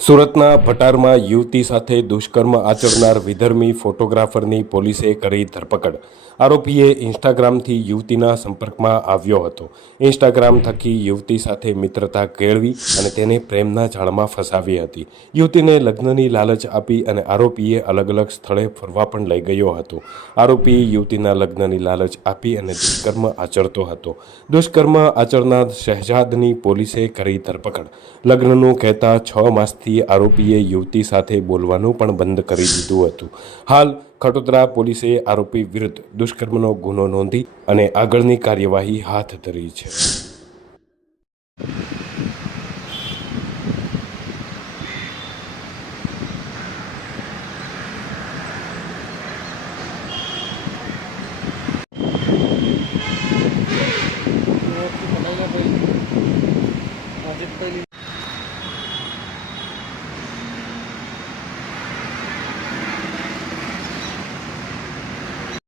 સુરતના ભટારમાં યુવતી સાથે દુષ્કર્મ આચરનાર વિધર્મી ફોટોગ્રાફરની પોલીસે કરી ધરપકડ. આરોપીએ ઇન્સ્ટાગ્રામથી યુવતીના સંપર્કમાં આવ્યો હતો. ઇન્સ્ટાગ્રામ થકી યુવતી સાથે મિત્રતા કેળવી અને તેને પ્રેમના જાળમાં ફસાવી હતી. યુવતીને લગ્નની લાલચ આપી અને આરોપીએ અલગ અલગ સ્થળે ફરવા પણ લઈ ગયો હતો. આરોપી યુવતીના લગ્નની લાલચ આપી અને દુષ્કર્મ આચરતો હતો. દુષ્કર્મ આચરનાર શહેજાદની પોલીસે કરી ધરપકડ. લગ્નનું કહેતા છ માસથી આજથી આરોપીએ યુવતી સાથે બોલવાનું પણ બંધ કરી દીધું હતું. હાલ ખટોદરા પોલીસે આરોપી વિરુદ્ધ દુષ્કર્મનો ગુનો નોંધી અને આગળની કાર્યવાહી હાથ ધરી છે.